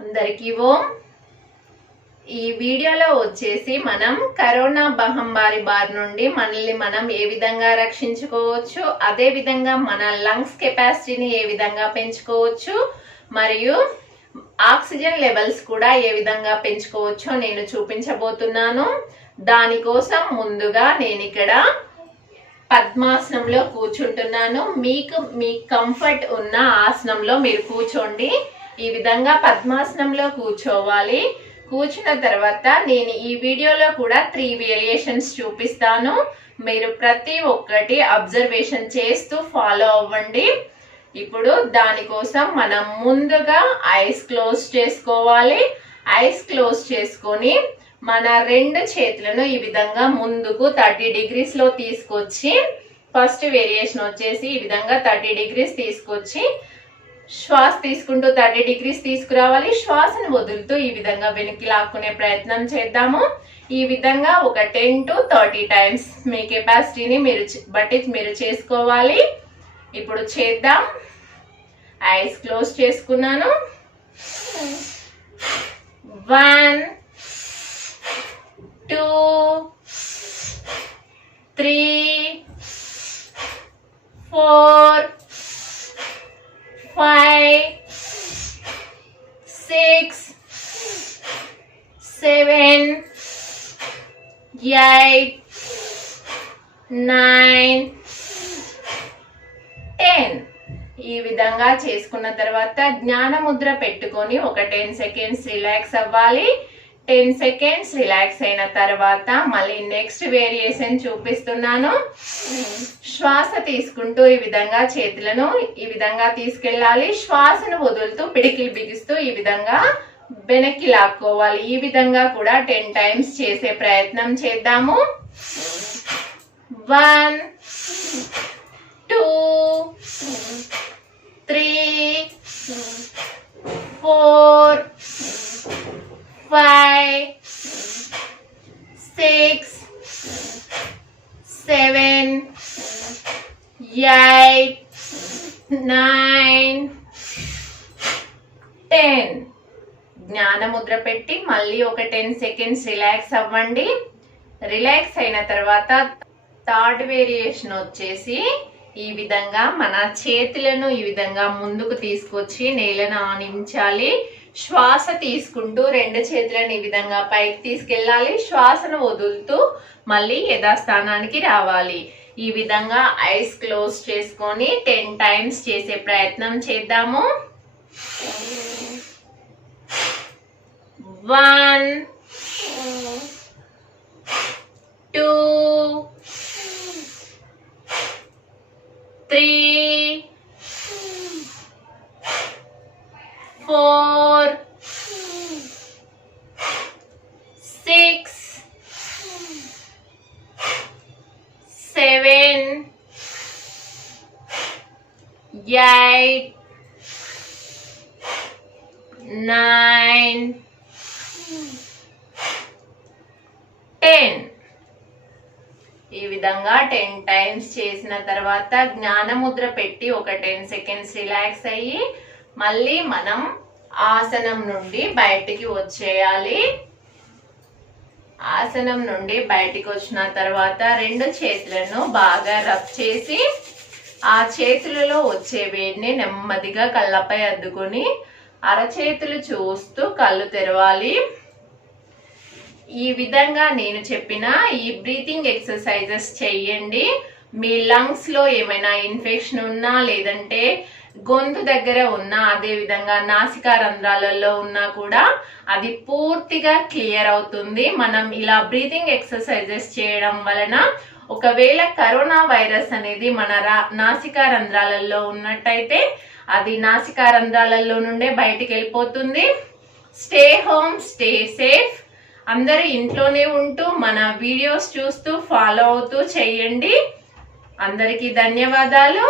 అందరికీ ఓం. ఈ వీడియోలో వచ్చేసి మనం కరోనా మహమ్మారి బారి నుండి మనల్ని మనం ఏ విధంగా రక్షించుకోవచ్చు, అదే విధంగా మన లంగ్స్ కెపాసిటీని ఏ విధంగా పెంచుకోవచ్చు, మరియు ఆక్సిజన్ లెవెల్స్ కూడా ఏ విధంగా పెంచుకోవచ్చో నేను చూపించబోతున్నాను. దానికోసం ముందుగా నేను ఇక్కడ పద్మాసనంలో కూర్చుంటున్నాను. మీ కంఫర్ట్ ఉన్న ఆసనంలో మీరు కూర్చోండి. ఈ విధంగా పద్మాసనంలో కూర్చోవాలి. కూర్చున్న తర్వాత నేను ఈ వీడియోలో కూడా 3 వేరియేషన్స్ చూపిస్తాను. మీరు ప్రతి ఒక్కటి అబ్జర్వేషన్ చేస్తూ ఫాలో అవ్వండి. ఇప్పుడు దానికోసం మనం ముందుగా ఐస్ క్లోజ్ చేసుకోవాలి. ఐస్ క్లోజ్ చేసుకొని మన 2 చేతులను ఈ విధంగా ముందుకు 30 degrees లో తీసుకొచ్చి, ఫస్ట్ వేరియేషన్ వచ్చేసి ఈ విధంగా 30 degrees తీసుకొచ్చి శ్వాస తీసుకుంటూ 30 degrees తీసుకురావాలి. శ్వాసను వదులుతూ ఈ విధంగా వెనక్కి లాక్కునే ప్రయత్నం చేద్దాము. ఈ విధంగా ఒక 10 to 30 times మీ కెపాసిటీని మీరు చేసుకోవాలి. ఇప్పుడు చేద్దాం. ఐస్ క్లోజ్ చేసుకున్నాను. 1 2 3 4 5 6 7 8 9 10. ఈ విధంగా చేసుకున్న తర్వాత జ్ఞాన ముద్ర పెట్టుకొని ఒక 10 seconds రిలాక్స్ అవ్వాలి. 10 seconds రిలాక్స్ అయిన తర్వాత మళ్ళీ నెక్స్ట్ వేరియేషన్ చూపిస్తున్నాను. శ్వాస తీసుకుంటూ ఈ విధంగా చేతులను ఈ విధంగా తీసుకెళ్ళాలి. శ్వాసను వదులుతూ పిడికిలు బిగిస్తూ ఈ విధంగా వెనక్కి లాక్కోవాలి. ఈ విధంగా కూడా 10 times చేసే ప్రయత్నం చేద్దాము. 1 2 3 4 5 6 7 8 9 10. జ్ఞాన ముద్ర పెట్టి మళ్ళీ ఒక 10 seconds రిలాక్స్ అవ్వండి. రిలాక్స్ అయిన తర్వాత థర్డ్ వేరియేషన్ వచ్చేసి ఈ విధంగా మన చేతులను ఈ విధంగా ముందుకు తీసుకొచ్చి నేలను ఆనించాలి. శ్వాస తీసుకుంటూ 2 చేతులను ఈ విధంగా పైకి తీసుకెళ్ళాలి. శ్వాసను వదులుతూ మళ్ళీ యథాస్థానానికి రావాలి. ఈ విధంగా ఐస్ క్లోజ్ చేసుకొని 10 times చేసే ప్రయత్నం చేద్దాము. 1 2 3 4 6 7 8 9 10. ఈ విధంగా 10 times చేసిన తర్వాత జ్ఞాన ముద్ర పెట్టి ఒక 10 seconds రిలాక్స్ అయ్యి మళ్ళీ మనం ఆసనం నుండి బయటికి వచ్చేయాలి. ఆసనం నుండి బయటికి వచ్చిన తర్వాత 2 చేతులను బాగా రబ్ చేసి ఆ చేతులలో వచ్చే వేడిని నెమ్మదిగా కళ్ళపై అద్దుకొని అరచేతులు చూస్తూ కళ్ళు తెరవాలి. ఈ విధంగా నేను చెప్పిన ఈ బ్రీతింగ్ ఎక్సర్సైజెస్ చెయ్యండి. మీ లంగ్స్ లో ఏమైనా ఇన్ఫెక్షన్ ఉన్నా, లేదంటే గొంతు దగ్గర ఉన్నా, అదే విధంగా నాసికా రంధ్రాలలో ఉన్నా కూడా అది పూర్తిగా క్లియర్ అవుతుంది. మనం ఇలా బ్రీతింగ్ ఎక్సర్సైజెస్ చేయడం వలన ఒకవేళ కరోనా వైరస్ అనేది మన నాసికా రంధ్రాలలో ఉన్నట్టయితే అది నాసికా రంధ్రాలలో నుండే బయటికి వెళ్ళిపోతుంది. Stay home, stay safe. అందరూ ఇంట్లోనే ఉంటూ మన వీడియోస్ చూస్తూ ఫాలో అవుతూ చేయండి. అందరికీ ధన్యవాదాలు.